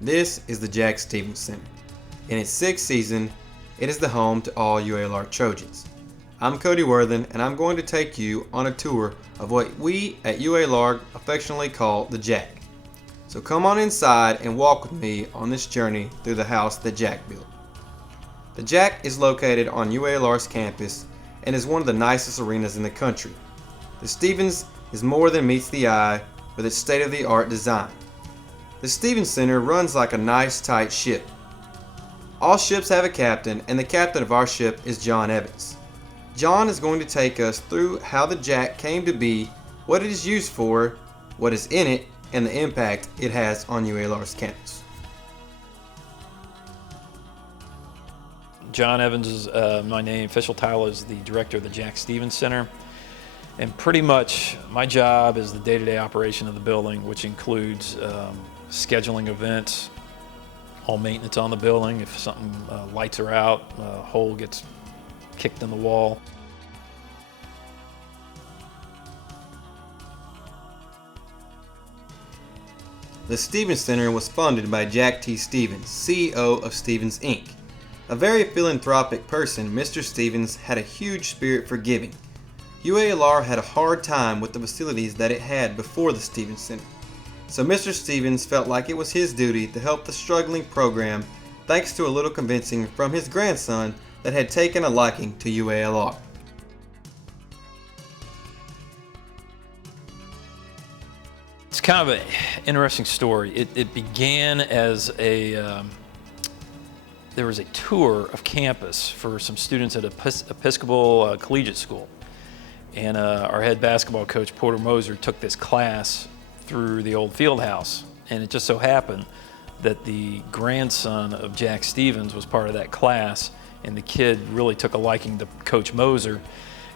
This is the Jack Stevens Center. In its 6th season, it is the home to all UALR Trojans. I'm Cody Worthen, and I'm going to take you on a tour of what we at UALR affectionately call the Jack. So come on inside and walk with me on this journey through the house that Jack built. The Jack is located on UALR's campus and is one of the nicest arenas in the country. The Stevens is more than meets the eye with its state-of-the-art design. The Stevens Center runs like a nice tight ship. All ships have a captain, and the captain of our ship is John Evans. John is going to take us through how the Jack came to be, what it is used for, what is in it, and the impact it has on UALR's campus. John Evans is my name. Official title is the director of the Jack Stevens Center. And pretty much my job is the day-to-day operation of the building, which includes scheduling events, all maintenance on the building. If something, lights are out, a hole gets kicked in the wall. The Stevens Center was funded by Jack T. Stevens, CEO of Stevens Inc. A very philanthropic person, Mr. Stevens had a huge spirit for giving. UALR had a hard time with the facilities that it had before the Stevens Center. So Mr. Stevens felt like it was his duty to help the struggling program thanks to a little convincing from his grandson that had taken a liking to UALR. It's kind of an interesting story. It began as there was a tour of campus for some students at Episcopal Collegiate School. And our head basketball coach, Porter Moser, took this class through the old field house. And it just so happened that the grandson of Jack Stevens was part of that class, and the kid really took a liking to Coach Moser,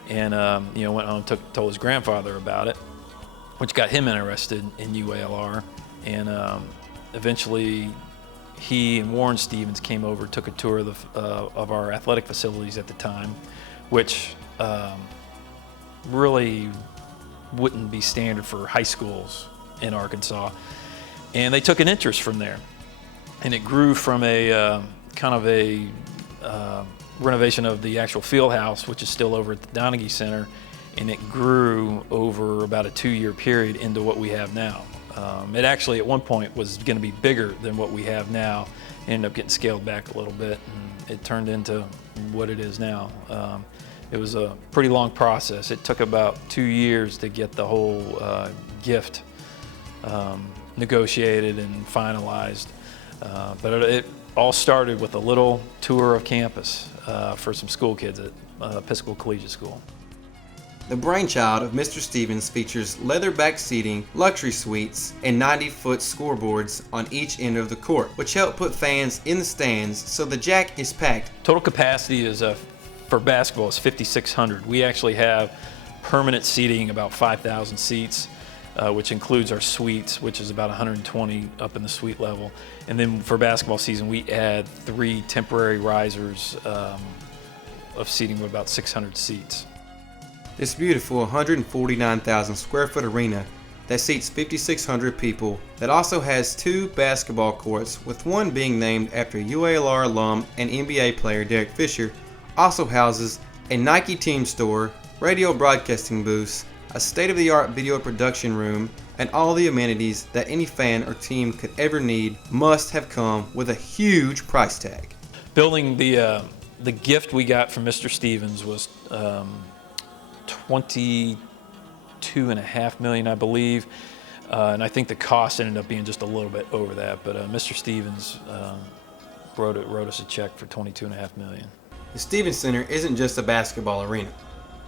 and went on and told his grandfather about it, which got him interested in UALR. And eventually he and Warren Stevens came over, took a tour of our athletic facilities at the time, which really wouldn't be standard for high schools in Arkansas. And they took an interest from there. And it grew from a kind of a renovation of the actual field house, which is still over at the Donaghy Center, and it grew over about a 2-year period into what we have now. It actually at one point was going to be bigger than what we have now. It ended up getting scaled back a little bit, and it turned into what it is now. It was a pretty long process. It took about 2 years to get the whole gift negotiated and finalized. But it all started with a little tour of campus for some school kids at Episcopal Collegiate School. The brainchild of Mr. Stevens features leather-back seating, luxury suites, and 90-foot scoreboards on each end of the court, which help put fans in the stands so the Jack is packed. Total capacity is for basketball is 5,600. We actually have permanent seating about 5,000 seats, which includes our suites, which is about 120 up in the suite level. And then for basketball season, we add 3 temporary risers of seating of about 600 seats. This beautiful 149,000 square foot arena that seats 5,600 people, that also has 2 basketball courts, with one being named after UALR alum and NBA player Derek Fisher, also houses a Nike team store, radio broadcasting booths, a state-of-the-art video production room, and all the amenities that any fan or team could ever need must have come with a huge price tag. Building the gift we got from Mr. Stevens was $22.5 million, I believe, and I think the cost ended up being just a little bit over that. But Mr. Stevens wrote us a check for $22.5 million. The Stevens Center isn't just a basketball arena.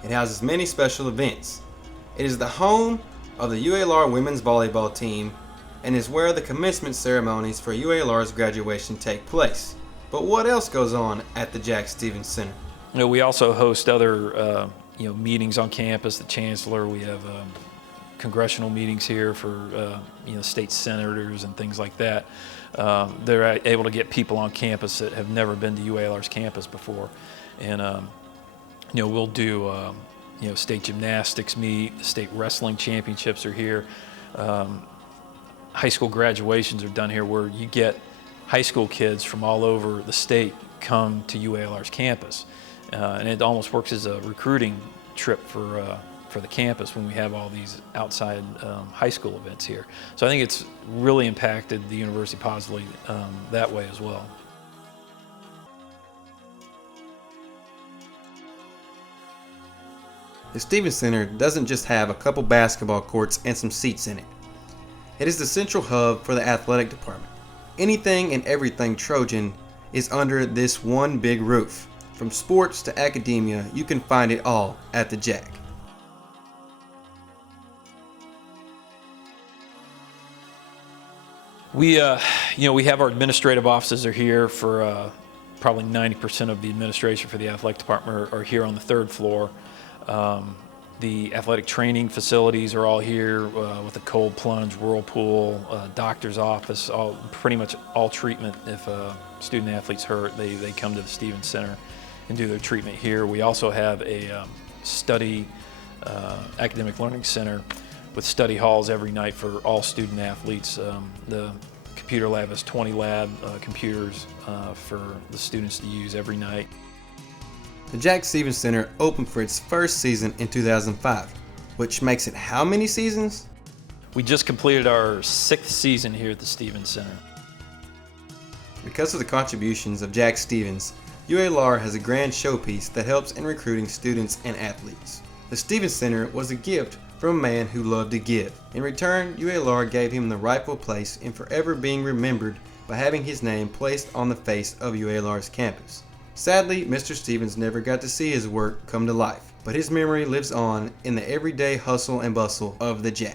It houses many special events. It is the home of the UALR women's volleyball team and is where the commencement ceremonies for UALR's graduation take place. But what else goes on at the Jack Stevens Center? We also host other meetings on campus. The chancellor, we have congressional meetings here for state senators and things like that. They're able to get people on campus that have never been to UALR's campus before, and we'll do state gymnastics meet. The state wrestling championships are here. high school graduations are done here, where you get high school kids from all over the state come to UALR's campus. And it almost works as a recruiting trip for the campus when we have all these outside high school events here. So I think it's really impacted the university positively that way as well. The Stevens Center doesn't just have a couple basketball courts and some seats in it. It is the central hub for the athletic department. Anything and everything Trojan is under this one big roof. From sports to academia, you can find it all at the Jack. We have our administrative offices are here for probably 90% of the administration for the athletic department are here on the third floor. The athletic training facilities are all here with a cold plunge, whirlpool, doctor's office, pretty much all treatment. If a student athlete's hurt, they come to the Stevens Center and do their treatment here. We also have a study academic learning center with study halls every night for all student athletes. The computer lab has 20 lab computers for the students to use every night. The Jack Stevens Center opened for its first season in 2005, which makes it how many seasons? We just completed our 6th season here at the Stevens Center. Because of the contributions of Jack Stevens, UALR has a grand showpiece that helps in recruiting students and athletes. The Stevens Center was a gift from a man who loved to give. In return, UALR gave him the rightful place in forever being remembered by having his name placed on the face of UALR's campus. Sadly, Mr. Stevens never got to see his work come to life, but his memory lives on in the everyday hustle and bustle of the Jack.